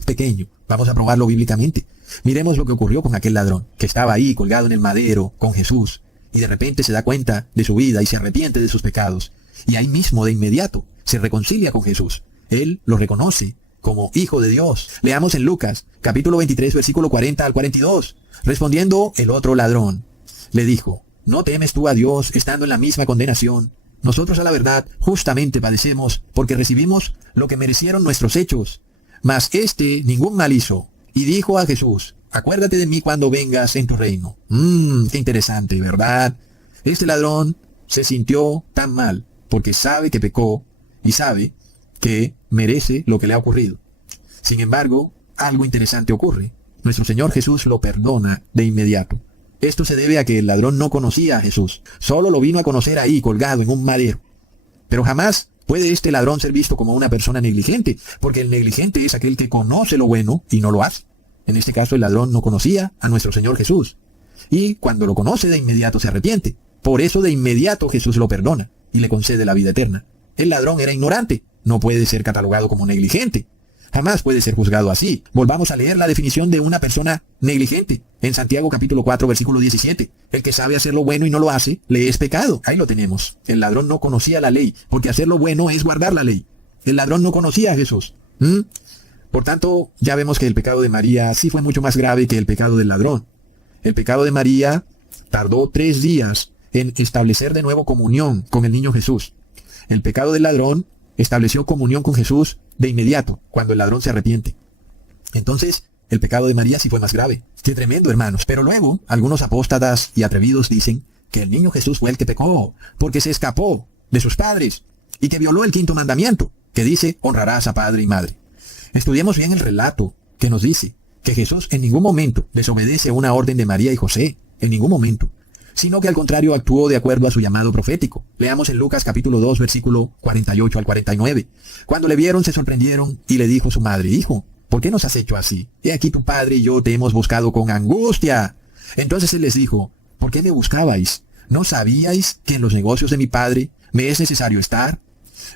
pequeño? Vamos a probarlo bíblicamente. Miremos lo que ocurrió con aquel ladrón, que estaba ahí colgado en el madero con Jesús, y de repente se da cuenta de su vida y se arrepiente de sus pecados. Y ahí mismo, de inmediato, se reconcilia con Jesús. Él lo reconoce como Hijo de Dios. Leamos en Lucas, capítulo 23, versículo 40 al 42. Respondiendo el otro ladrón, le dijo, ¿no temes tú a Dios estando en la misma condenación? Nosotros a la verdad justamente padecemos porque recibimos lo que merecieron nuestros hechos. Mas éste ningún mal hizo. Y dijo a Jesús, acuérdate de mí cuando vengas en tu reino. Qué interesante, ¿verdad? Este ladrón se sintió tan mal porque sabe que pecó y sabe que merece lo que le ha ocurrido. Sin embargo, algo interesante ocurre. Nuestro Señor Jesús lo perdona de inmediato. Esto se debe a que el ladrón no conocía a Jesús. Solo lo vino a conocer ahí, colgado en un madero. Pero jamás puede este ladrón ser visto como una persona negligente, porque el negligente es aquel que conoce lo bueno y no lo hace. En este caso el ladrón no conocía a nuestro Señor Jesús. Y cuando lo conoce de inmediato se arrepiente. Por eso de inmediato Jesús lo perdona y le concede la vida eterna. El ladrón era ignorante. No puede ser catalogado como negligente. Jamás puede ser juzgado así. Volvamos a leer la definición de una persona negligente. En Santiago capítulo 4 versículo 17. El que sabe hacer lo bueno y no lo hace, le es pecado. Ahí lo tenemos. El ladrón no conocía la ley, porque hacer lo bueno es guardar la ley. El ladrón no conocía a Jesús. Por tanto, ya vemos que el pecado de María sí fue mucho más grave que el pecado del ladrón. El pecado de María tardó 3 días en establecer de nuevo comunión con el niño Jesús. El pecado del ladrón estableció comunión con Jesús de inmediato, cuando el ladrón se arrepiente. Entonces, El pecado de María sí fue más grave. Qué tremendo, hermanos. Pero luego, algunos apóstatas y atrevidos dicen que el niño Jesús fue el que pecó, porque se escapó de sus padres y que violó el quinto mandamiento, que dice, honrarás a padre y madre. Estudiemos bien el relato que nos dice que Jesús en ningún momento desobedece una orden de María y José, en ningún momento, sino que al contrario actuó de acuerdo a su llamado profético. Leamos en Lucas capítulo 2, versículo 48 al 49. Cuando le vieron se sorprendieron y le dijo su madre, hijo, ¿por qué nos has hecho así? He aquí tu padre y yo te hemos buscado con angustia. Entonces él les dijo, ¿por qué me buscabais? ¿No sabíais que en los negocios de mi padre me es necesario estar?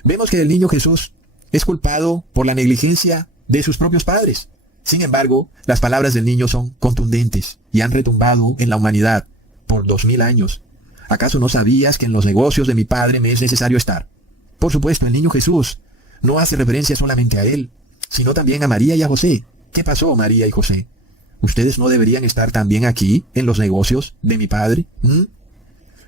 Vemos que el niño Jesús es culpado por la negligencia de sus propios padres. Sin embargo, las palabras del niño son contundentes y han retumbado en la humanidad por 2000 años. ¿Acaso no sabías que en los negocios de mi padre me es necesario estar? Por supuesto, el niño Jesús no hace referencia solamente a él, sino también a María y a José. ¿Qué pasó, María y José? ¿Ustedes no deberían estar también aquí, en los negocios de mi padre?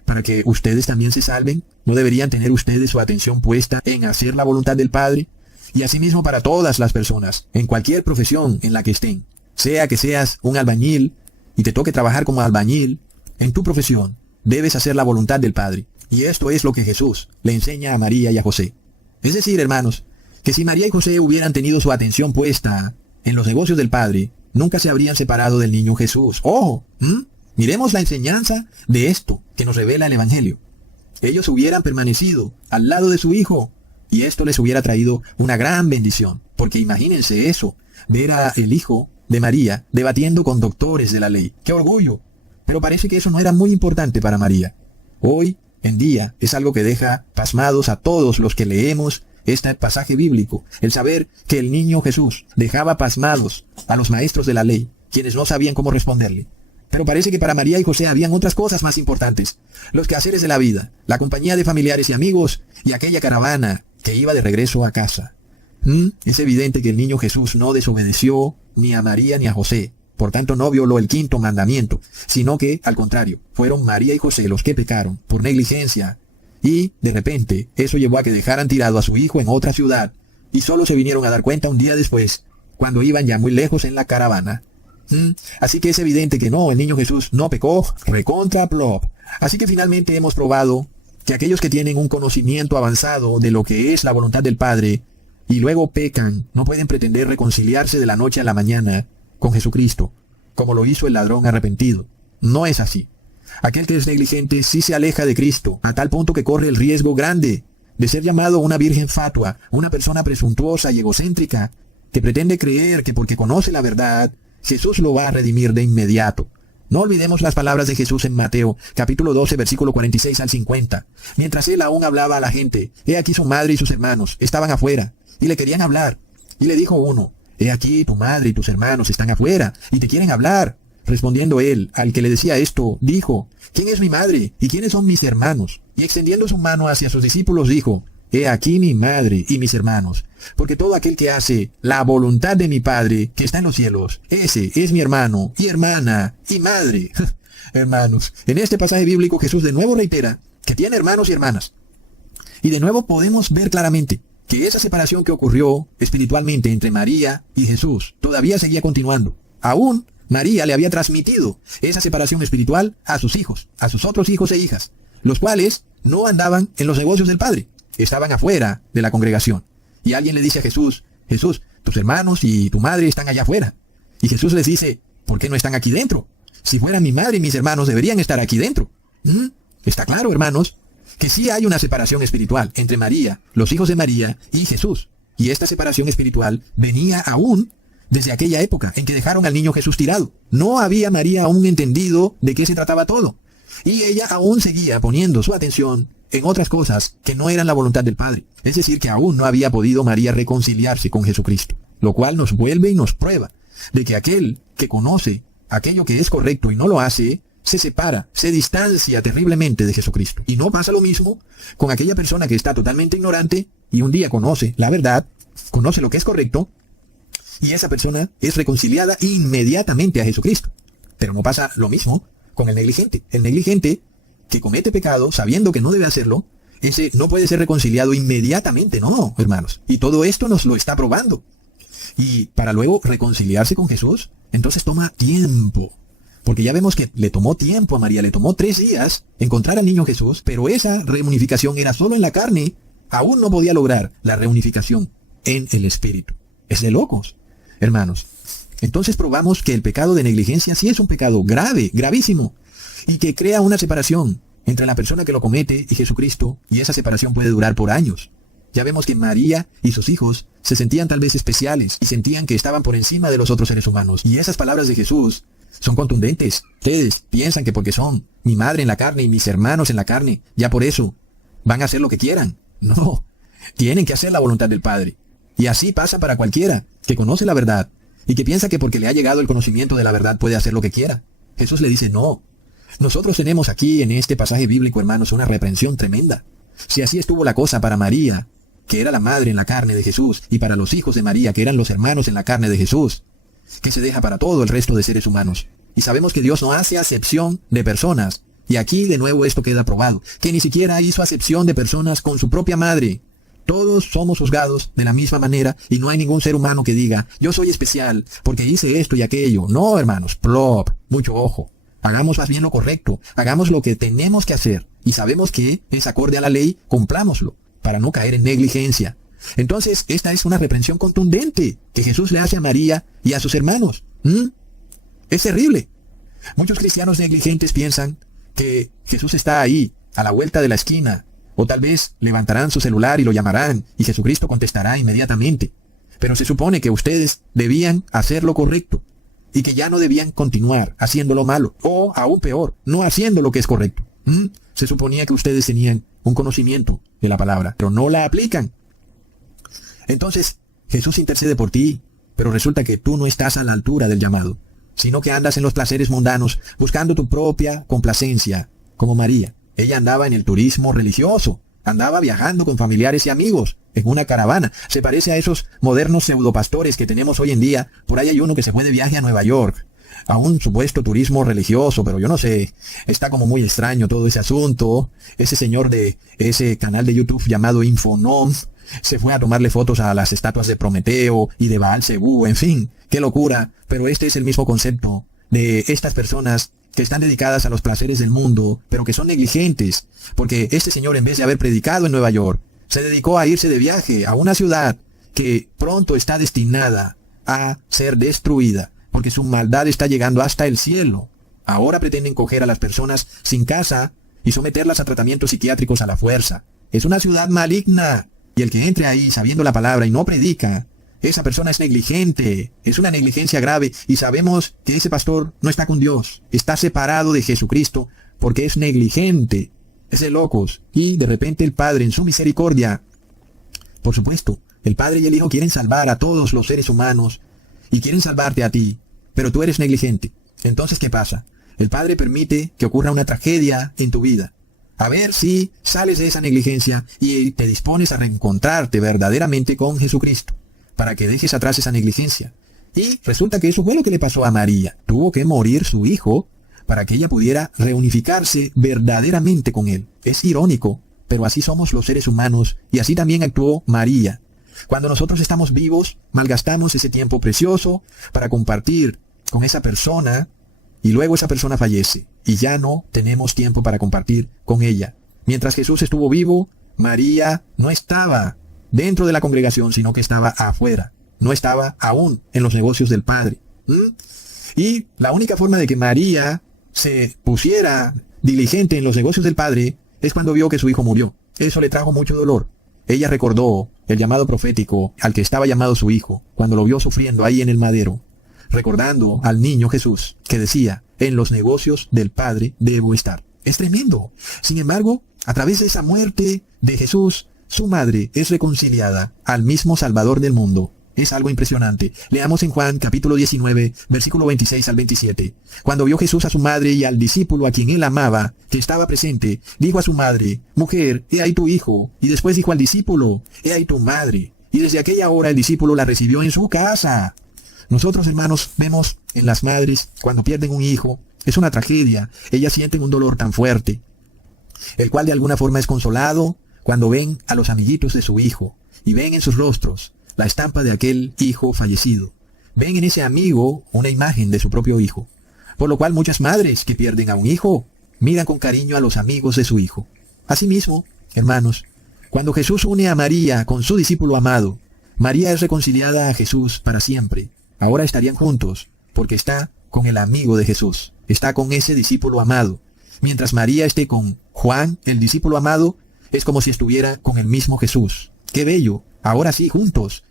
Para que ustedes también se salven, ¿no deberían tener ustedes su atención puesta en hacer la voluntad del Padre? Y asimismo para todas las personas, en cualquier profesión en la que estén. Sea que seas un albañil y te toque trabajar como albañil, en tu profesión debes hacer la voluntad del Padre. Y esto es lo que Jesús le enseña a María y a José. Es decir, hermanos, que si María y José hubieran tenido su atención puesta en los negocios del Padre, nunca se habrían separado del niño Jesús. ¡Ojo! Miremos la enseñanza de esto que nos revela el Evangelio. Ellos hubieran permanecido al lado de su hijo y esto les hubiera traído una gran bendición. Porque imagínense eso, ver a el hijo de María debatiendo con doctores de la ley. ¡Qué orgullo! Pero parece que eso no era muy importante para María. Hoy en día es algo que deja pasmados a todos los que leemos este pasaje bíblico. El saber que el niño Jesús dejaba pasmados a los maestros de la ley, quienes no sabían cómo responderle. Pero parece que para María y José habían otras cosas más importantes. Los quehaceres de la vida, la compañía de familiares y amigos y aquella caravana que iba de regreso a casa. Es evidente que el niño Jesús no desobedeció ni a María ni a José. Por tanto, no violó el quinto mandamiento, sino que, al contrario, fueron María y José los que pecaron por negligencia. Y, de repente, eso llevó a que dejaran tirado a su hijo en otra ciudad, y solo se vinieron a dar cuenta un día después, cuando iban ya muy lejos en la caravana. Así que es evidente que no, el niño Jesús no pecó, recontra plop. Así que finalmente hemos probado que aquellos que tienen un conocimiento avanzado de lo que es la voluntad del Padre, y luego pecan, no pueden pretender reconciliarse de la noche a la mañana con Jesucristo, como lo hizo el ladrón arrepentido. No es así. Aquel que es negligente sí se aleja de Cristo, a tal punto que corre el riesgo grande de ser llamado una virgen fatua, una persona presuntuosa y egocéntrica, que pretende creer que porque conoce la verdad, Jesús lo va a redimir de inmediato. No olvidemos las palabras de Jesús en Mateo, capítulo 12, versículo 46 al 50. Mientras él aún hablaba a la gente, he aquí su madre y sus hermanos estaban afuera, y le querían hablar. Y le dijo uno, he aquí tu madre y tus hermanos están afuera, y te quieren hablar. Respondiendo él, al que le decía esto, dijo, ¿quién es mi madre? ¿Y quiénes son mis hermanos? Y extendiendo su mano hacia sus discípulos dijo, he aquí mi madre y mis hermanos, porque todo aquel que hace la voluntad de mi Padre que está en los cielos, ese es mi hermano, y hermana, y madre. Hermanos, en este pasaje bíblico Jesús de nuevo reitera que tiene hermanos y hermanas. Y de nuevo podemos ver claramente que esa separación que ocurrió espiritualmente entre María y Jesús todavía seguía continuando. Aún María le había transmitido esa separación espiritual a sus hijos, a sus otros hijos e hijas, los cuales no andaban en los negocios del Padre, estaban afuera de la congregación. Y alguien le dice a Jesús, Jesús, tus hermanos y tu madre están allá afuera. Y Jesús les dice, ¿por qué no están aquí dentro? Si fuera mi madre y mis hermanos deberían estar aquí dentro. Está claro, hermanos, que sí hay una separación espiritual entre María, los hijos de María y Jesús. Y esta separación espiritual venía aún desde aquella época en que dejaron al niño Jesús tirado. No había María aún entendido de qué se trataba todo. Y ella aún seguía poniendo su atención en otras cosas que no eran la voluntad del Padre. Es decir, que aún no había podido María reconciliarse con Jesucristo. Lo cual nos vuelve y nos prueba de que aquel que conoce aquello que es correcto y no lo hace, se separa, se distancia terriblemente de Jesucristo. Y no pasa lo mismo con aquella persona que está totalmente ignorante y un día conoce la verdad, conoce lo que es correcto, y esa persona es reconciliada inmediatamente a Jesucristo. Pero no pasa lo mismo con el negligente. El negligente que comete pecado sabiendo que no debe hacerlo, ese no puede ser reconciliado inmediatamente, no, hermanos. Y todo esto nos lo está probando. y para luego reconciliarse con Jesús, entonces toma tiempo. Porque ya vemos que le tomó tiempo a María, le tomó 3 días encontrar al niño Jesús, pero esa reunificación era solo en la carne. Aún no podía lograr la reunificación en el espíritu. Es de locos, hermanos. Entonces probamos que el pecado de negligencia sí es un pecado grave, gravísimo, y que crea una separación entre la persona que lo comete y Jesucristo, y esa separación puede durar por años. Ya vemos que María y sus hijos se sentían tal vez especiales y sentían que estaban por encima de los otros seres humanos. Y esas palabras de Jesús son contundentes. Ustedes piensan que porque son mi madre en la carne y mis hermanos en la carne, ya por eso van a hacer lo que quieran. No, tienen que hacer la voluntad del Padre. Y así pasa para cualquiera que conoce la verdad y que piensa que porque le ha llegado el conocimiento de la verdad puede hacer lo que quiera. Jesús le dice no. Nosotros tenemos aquí en este pasaje bíblico, hermanos, una reprensión tremenda. Si así estuvo la cosa para María, que era la madre en la carne de Jesús, y para los hijos de María, que eran los hermanos en la carne de Jesús, ¿qué se deja para todo el resto de seres humanos? Y sabemos que Dios no hace acepción de personas. Y aquí de nuevo esto queda probado, que ni siquiera hizo acepción de personas con su propia madre. Todos somos juzgados de la misma manera y no hay ningún ser humano que diga, yo soy especial porque hice esto y aquello. No, hermanos, plop, mucho ojo. Hagamos más bien lo correcto, hagamos lo que tenemos que hacer y sabemos que es acorde a la ley, cumplámoslo para no caer en negligencia. Entonces, esta es una reprensión contundente que Jesús le hace a María y a sus hermanos. Es terrible. Muchos cristianos negligentes piensan que Jesús está ahí, a la vuelta de la esquina, o tal vez levantarán su celular y lo llamarán, y Jesucristo contestará inmediatamente. Pero se supone que ustedes debían hacer lo correcto, y que ya no debían continuar haciendo lo malo, o aún peor, no haciendo lo que es correcto. Se suponía que ustedes tenían un conocimiento de la palabra, pero no la aplican. Entonces, Jesús intercede por ti, pero resulta que tú no estás a la altura del llamado, sino que andas en los placeres mundanos, buscando tu propia complacencia, como María. Ella andaba en el turismo religioso, andaba viajando con familiares y amigos, en una caravana. Se parece a esos modernos pseudopastores que tenemos hoy en día. Por ahí hay uno que se fue de viaje a Nueva York, a un supuesto turismo religioso, pero yo no sé, está como muy extraño todo ese asunto. Ese señor de ese canal de YouTube llamado Infonom se fue a tomarle fotos a las estatuas de Prometeo y de Baal Zebú, en fin, qué locura. Pero este es el mismo concepto de estas personas que están dedicadas a los placeres del mundo, pero que son negligentes, porque este señor, en vez de haber predicado en Nueva York, se dedicó a irse de viaje a una ciudad que pronto está destinada a ser destruida, porque su maldad está llegando hasta el cielo. Ahora pretenden coger a las personas sin casa y someterlas a tratamientos psiquiátricos a la fuerza. Es una ciudad maligna, y el que entre ahí sabiendo la palabra y no predica, esa persona es negligente, es una negligencia grave, y sabemos que ese pastor no está con Dios, está separado de Jesucristo, porque es negligente, es de locos. Y de repente el Padre, en su misericordia, por supuesto, el Padre y el Hijo quieren salvar a todos los seres humanos, y quieren salvarte a ti, pero tú eres negligente. Entonces, ¿qué pasa? El Padre permite que ocurra una tragedia en tu vida. A ver si sales de esa negligencia y te dispones a reencontrarte verdaderamente con Jesucristo, para que dejes atrás esa negligencia. Y resulta que eso fue lo que le pasó a María. Tuvo que morir su hijo para que ella pudiera reunificarse verdaderamente con él. Es irónico, pero así somos los seres humanos, y así también actuó María. Cuando nosotros estamos vivos, malgastamos ese tiempo precioso para compartir con esa persona, y luego esa persona fallece, y ya no tenemos tiempo para compartir con ella. Mientras Jesús estuvo vivo, María no estaba dentro de la congregación, sino que estaba afuera. No estaba aún en los negocios del Padre. Y la única forma de que María se pusiera diligente en los negocios del Padre es cuando vio que su hijo murió. Eso le trajo mucho dolor. Ella recordó el llamado profético al que estaba llamado su hijo, cuando lo vio sufriendo ahí en el madero, recordando al niño Jesús, que decía, en los negocios del Padre debo estar. Es tremendo. Sin embargo, a través de esa muerte de Jesús, su madre es reconciliada al mismo Salvador del mundo. Es algo impresionante. Leamos en Juan capítulo 19, versículo 26 al 27. Cuando vio Jesús a su madre y al discípulo a quien él amaba, que estaba presente, dijo a su madre, mujer, he ahí tu hijo. Y después dijo al discípulo, he ahí tu madre. Y desde aquella hora el discípulo la recibió en su casa. Nosotros, hermanos, vemos en las madres, cuando pierden un hijo, es una tragedia. Ellas sienten un dolor tan fuerte, el cual de alguna forma es consolado cuando ven a los amiguitos de su hijo, y ven en sus rostros la estampa de aquel hijo fallecido. Ven en ese amigo una imagen de su propio hijo. Por lo cual muchas madres que pierden a un hijo, miran con cariño a los amigos de su hijo. Asimismo, hermanos, cuando Jesús une a María con su discípulo amado, María es reconciliada a Jesús para siempre. Ahora estarían juntos, porque está con el amigo de Jesús, está con ese discípulo amado. Mientras María esté con Juan, el discípulo amado, es como si estuviera con el mismo Jesús. ¡Qué bello! Ahora sí, juntos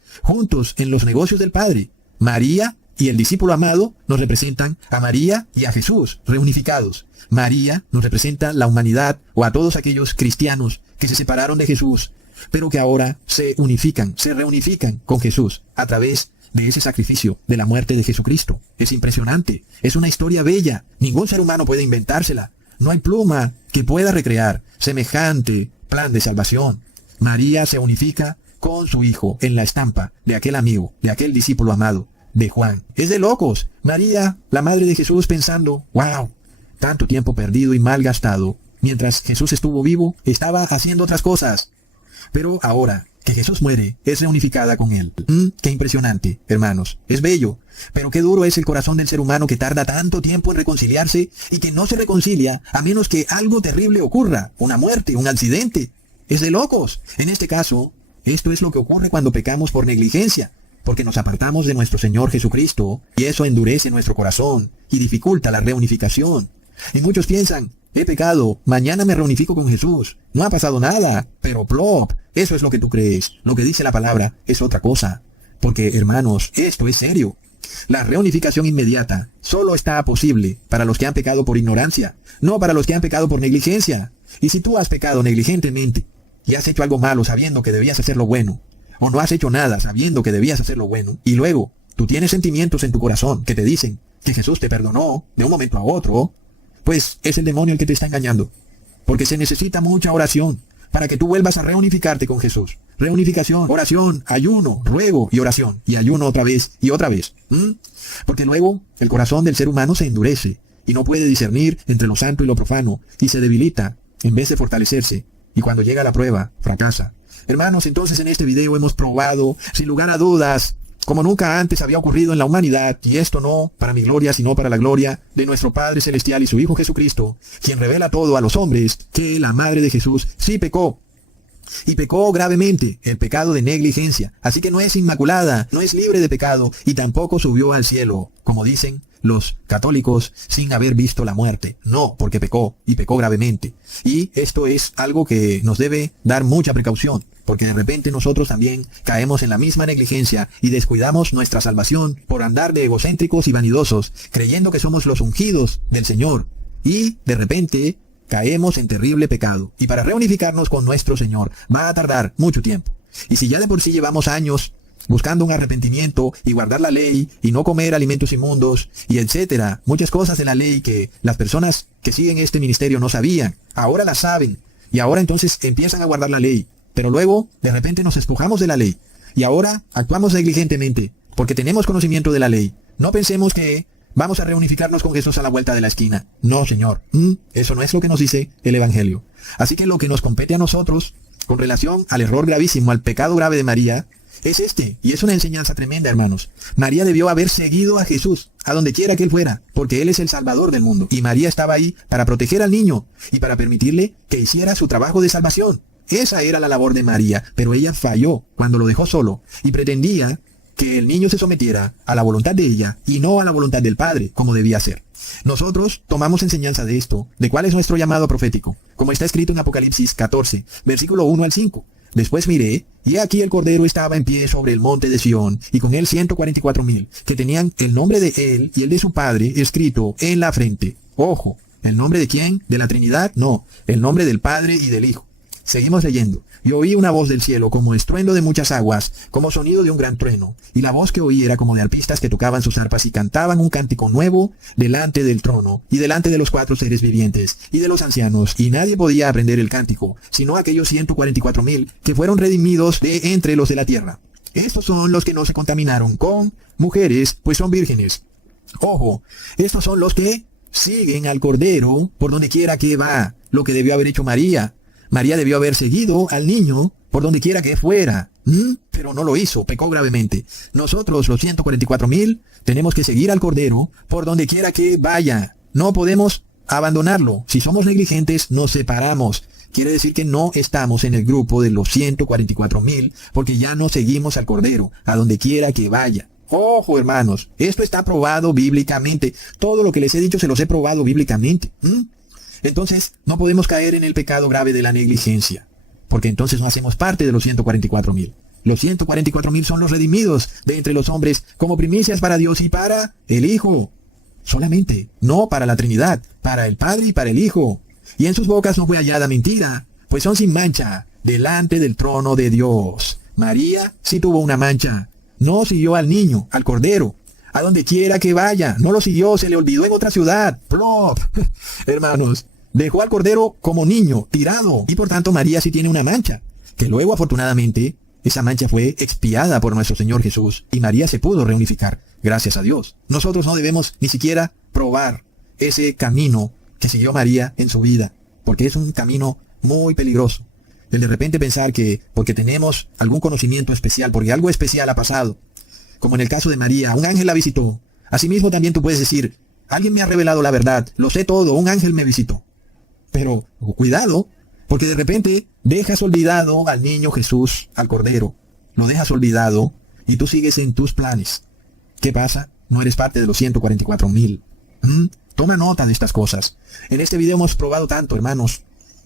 en los negocios del Padre. María y el discípulo amado nos representan a María y a Jesús, reunificados. María nos representa la humanidad o a todos aquellos cristianos que se separaron de Jesús, pero que ahora se unifican, se reunifican con Jesús a través de ese sacrificio de la muerte de Jesucristo. Es impresionante, es una historia bella, ningún ser humano puede inventársela. No hay pluma que pueda recrear semejante plan de salvación. María se unifica con su hijo en la estampa de aquel amigo, de aquel discípulo amado de Juan. Es de locos. María, la madre de Jesús, pensando, wow, tanto tiempo perdido y mal gastado. Mientras Jesús estuvo vivo, estaba haciendo otras cosas. Pero ahora que Jesús muere, es reunificada con él. Qué impresionante, hermanos. Es bello. Pero qué duro es el corazón del ser humano que tarda tanto tiempo en reconciliarse y que no se reconcilia a menos que algo terrible ocurra, una muerte, un accidente. Es de locos. En este caso, esto es lo que ocurre cuando pecamos por negligencia, porque nos apartamos de nuestro Señor Jesucristo, y eso endurece nuestro corazón y dificulta la reunificación. Y muchos piensan, he pecado, mañana me reunifico con Jesús, no ha pasado nada, pero plop, eso es lo que tú crees. Lo que dice la palabra es otra cosa. Porque, hermanos, esto es serio. La reunificación inmediata solo está posible para los que han pecado por ignorancia, no para los que han pecado por negligencia. Y si tú has pecado negligentemente y has hecho algo malo sabiendo que debías hacer lo bueno, o no has hecho nada sabiendo que debías hacer lo bueno, y luego tú tienes sentimientos en tu corazón que te dicen que Jesús te perdonó de un momento a otro, pues es el demonio el que te está engañando. Porque se necesita mucha oración para que tú vuelvas a reunificarte con Jesús. Reunificación, oración, ayuno, ruego y oración. Y ayuno otra vez y otra vez. Porque luego el corazón del ser humano se endurece y no puede discernir entre lo santo y lo profano y se debilita en vez de fortalecerse. Y cuando llega la prueba, fracasa. Hermanos, entonces en este video hemos probado, sin lugar a dudas, como nunca antes había ocurrido en la humanidad, y esto no para mi gloria, sino para la gloria de nuestro Padre Celestial y su Hijo Jesucristo, quien revela todo a los hombres, que la Madre de Jesús sí pecó. Y pecó gravemente, el pecado de negligencia. Así que no es inmaculada, no es libre de pecado, y tampoco subió al cielo, como dicen los católicos, sin haber visto la muerte. No, porque pecó, y pecó gravemente. Y esto es algo que nos debe dar mucha precaución, porque de repente nosotros también caemos en la misma negligencia y descuidamos nuestra salvación por andar de egocéntricos y vanidosos, creyendo que somos los ungidos del Señor. Y de repente caemos en terrible pecado. Y para reunificarnos con nuestro Señor va a tardar mucho tiempo. Y si ya de por sí llevamos años buscando un arrepentimiento y guardar la ley y no comer alimentos inmundos y etcétera, muchas cosas de la ley que las personas que siguen este ministerio no sabían, ahora las saben, y ahora entonces empiezan a guardar la ley, pero luego de repente nos despojamos de la ley y ahora actuamos negligentemente porque tenemos conocimiento de la ley. No pensemos que vamos a reunificarnos con Jesús a la vuelta de la esquina. No, Señor, eso no es lo que nos dice el Evangelio. Así que lo que nos compete a nosotros con relación al error gravísimo, al pecado grave de María, es este, y es una enseñanza tremenda, hermanos. María debió haber seguido a Jesús, a donde quiera que él fuera, porque él es el Salvador del mundo. Y María estaba ahí para proteger al niño y para permitirle que hiciera su trabajo de salvación. Esa era la labor de María, pero ella falló cuando lo dejó solo y pretendía que el niño se sometiera a la voluntad de ella y no a la voluntad del Padre, como debía ser. Nosotros tomamos enseñanza de esto, de cuál es nuestro llamado profético, como está escrito en Apocalipsis 14, versículo 1 al 5. Después miré, y aquí el Cordero estaba en pie sobre el monte de Sión, y con él 144,000, que tenían el nombre de él y el de su Padre escrito en la frente. Ojo, ¿el nombre de quién? ¿De la Trinidad? No, el nombre del Padre y del Hijo. Seguimos leyendo. Y oí una voz del cielo como estruendo de muchas aguas, como sonido de un gran trueno. Y la voz que oí era como de arpistas que tocaban sus arpas y cantaban un cántico nuevo delante del trono, y delante de los 4 seres vivientes, y de los ancianos. Y nadie podía aprender el cántico, sino aquellos 144,000 que fueron redimidos de entre los de la tierra. Estos son los que no se contaminaron con mujeres, pues son vírgenes. Ojo, estos son los que siguen al Cordero por donde quiera que va, lo que debió haber hecho María. María debió haber seguido al niño por donde quiera que fuera. Pero no lo hizo, pecó gravemente. Nosotros, los 144,000, tenemos que seguir al Cordero por donde quiera que vaya. No podemos abandonarlo. Si somos negligentes, nos separamos. Quiere decir que no estamos en el grupo de los 144,000 porque ya no seguimos al Cordero, a donde quiera que vaya. Ojo, hermanos, esto está probado bíblicamente. Todo lo que les he dicho se los he probado bíblicamente. Entonces, no podemos caer en el pecado grave de la negligencia, porque entonces no hacemos parte de los 144,000. Los 144,000 son los redimidos de entre los hombres como primicias para Dios y para el Hijo. Solamente, no para la Trinidad, para el Padre y para el Hijo. Y en sus bocas no fue hallada mentira, pues son sin mancha delante del trono de Dios. María sí tuvo una mancha. No siguió al niño, al Cordero, a donde quiera que vaya. No lo siguió, se le olvidó en otra ciudad. ¡Plop! Hermanos, dejó al Cordero como niño, tirado. Y por tanto María sí tiene una mancha, que luego afortunadamente esa mancha fue expiada por nuestro Señor Jesús. Y María se pudo reunificar, gracias a Dios. Nosotros no debemos ni siquiera probar ese camino que siguió María en su vida, porque es un camino muy peligroso. El de repente pensar que porque tenemos algún conocimiento especial, porque algo especial ha pasado, como en el caso de María, un ángel la visitó. Asimismo también tú puedes decir, alguien me ha revelado la verdad, lo sé todo, un ángel me visitó. Pero cuidado, porque de repente dejas olvidado al niño Jesús, al Cordero, lo dejas olvidado y tú sigues en tus planes. ¿Qué pasa? No eres parte de los 144,000. Toma nota de estas cosas. En este video hemos probado tanto, hermanos.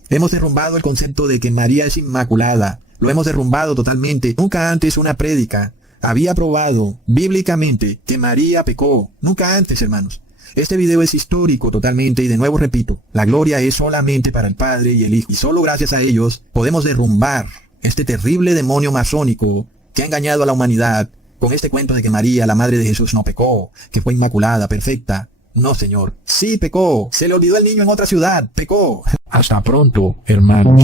Hemos derrumbado el concepto de que María es inmaculada. Lo hemos derrumbado totalmente. Nunca antes una prédica había probado bíblicamente que María pecó. Nunca antes, hermanos. Este video es histórico totalmente y de nuevo repito, la gloria es solamente para el Padre y el Hijo. Y solo gracias a ellos podemos derrumbar este terrible demonio masónico que ha engañado a la humanidad con este cuento de que María, la Madre de Jesús, no pecó, que fue inmaculada, perfecta. No, Señor. Sí pecó. Se le olvidó el niño en otra ciudad. Pecó. Hasta pronto, hermanos.